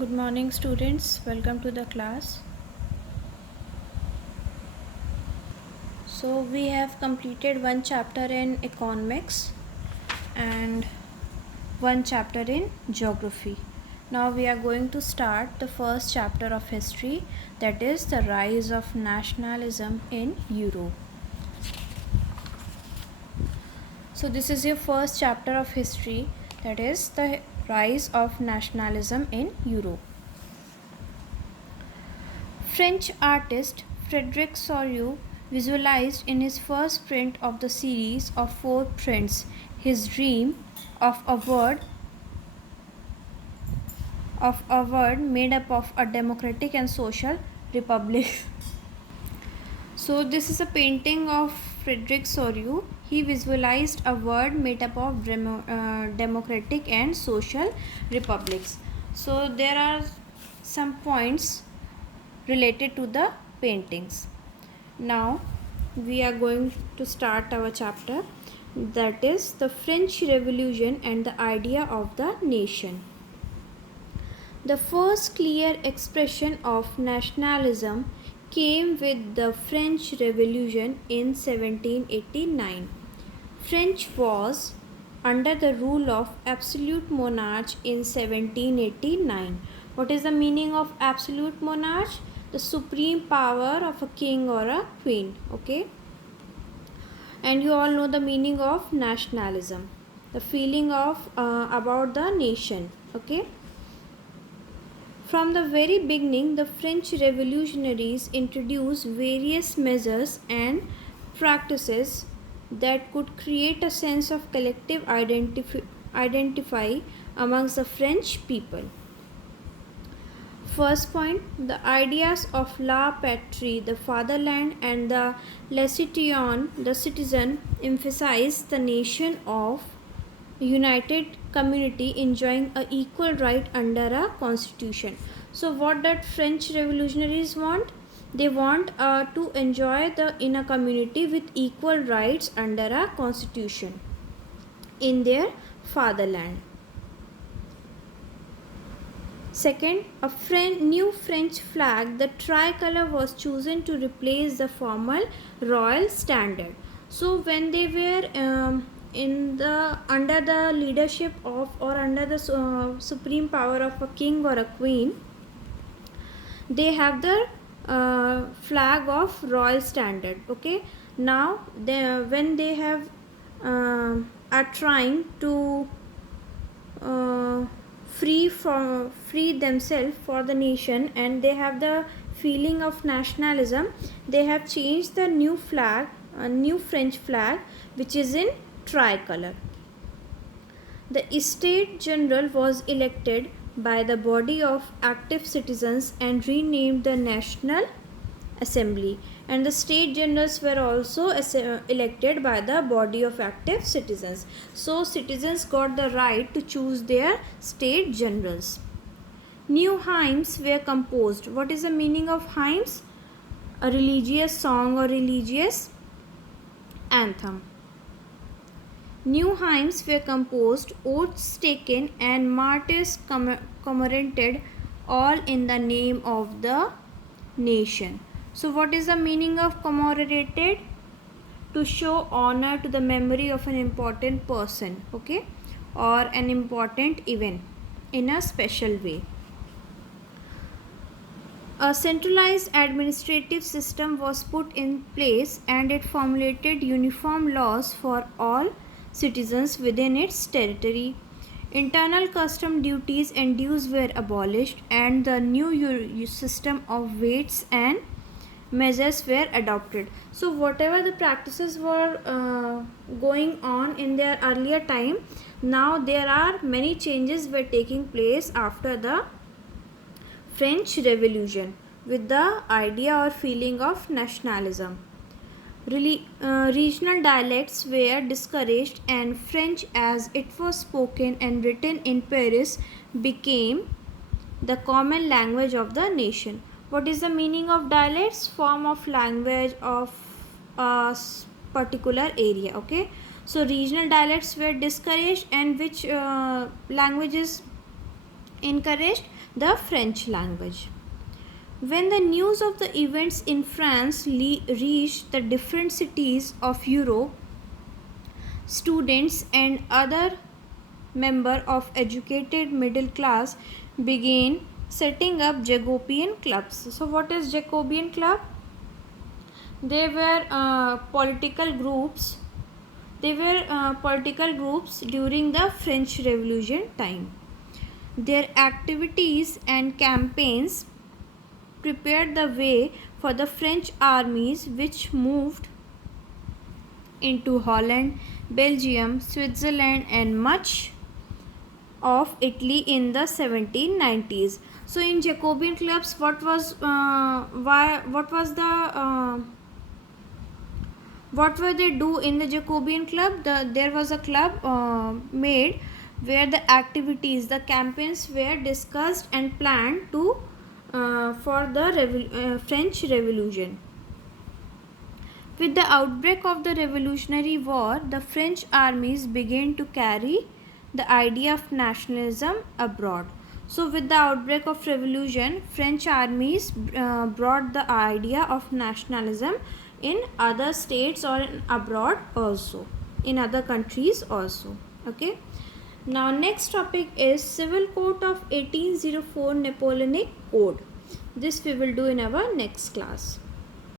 Good morning, students. Welcome to the class. So, we have completed one chapter in economics and one chapter in geography. Now, we are going to start the first chapter of history, that is the rise of nationalism in Europe. So, this is your first chapter of history, that is the rise of nationalism in Europe. French artist Frédéric Soriot visualized in his first print of the series of 4 prints his dream of a world made up of a democratic and social republic. So this is a painting of Frédéric Soriot. He visualized a world made up of democratic and social republics. So there are some points related to the paintings. Now we are going to start our chapter, that is the French Revolution and the idea of the nation. The first clear expression of nationalism came with the French Revolution in 1789. France was under the rule of absolute monarch in 1789. What is the meaning of absolute monarch? The supreme power of a king or a queen. Okay. And you all know the meaning of nationalism, the feeling of about the nation. Okay. From the very beginning, the French revolutionaries introduced various measures and practices that could create a sense of collective identify amongst the French people. First point, the ideas of la patrie, the fatherland, and the le citoyen, the citizen, emphasize the nation of united community enjoying a equal right under a constitution. So what did French revolutionaries want? They want to enjoy in a community with equal rights under a constitution in their fatherland. Second, a new French flag, the tricolor, was chosen to replace the formal royal standard. So when they were under the leadership of or under the supreme power of a king or a queen, they have the flag of royal standard. Okay, now when they have are trying to free themselves for the nation, and they have the feeling of nationalism, they have changed the new flag, a new French flag, which is in tricolor. The State General was elected by the body of active citizens and renamed the National Assembly, and the State Generals were also elected by the body of active citizens. So citizens got the right to choose their State Generals. New hymns were composed. What is the meaning of hymns? A religious song or religious anthem. New hymns were composed, oaths taken, and martyrs commemorated, all in the name of the nation. So what is the meaning of commemorated? To show honor to the memory of an important person, okay, or an important event in a special way. A centralized administrative system was put in place, and it formulated uniform laws for all citizens within its territory. Internal custom duties and dues were abolished, and the new system of weights and measures were adopted. So whatever the practices were going on in their earlier time, now there are many changes were taking place after the French Revolution with the idea or feeling of nationalism. Regional dialects were discouraged, and French as it was spoken and written in Paris became the common language of the nation. What is the meaning of dialects? Form of language of a particular area. Okay, so regional dialects were discouraged, and which languages encouraged? the French language. When the news of the events in France reached the different cities of Europe, students and other members of educated middle class began setting up Jacobean clubs. So what is Jacobean club? They were political groups. They were political groups during the French Revolution time. Their activities and campaigns prepared the way for the French armies which moved into Holland, Belgium, Switzerland and much of Italy in the 1790s. So in Jacobean clubs, what were they do in the Jacobean club? There was a club made where the activities, the campaigns were discussed and planned for the French Revolution. With the outbreak of the Revolutionary War, the French armies began to carry the idea of nationalism abroad. So with the outbreak of revolution, French armies brought the idea of nationalism in other states or in abroad also, in other countries also. Okay. Now next topic is Civil Code of 1804 Napoleonic Code. This we will do in our next class.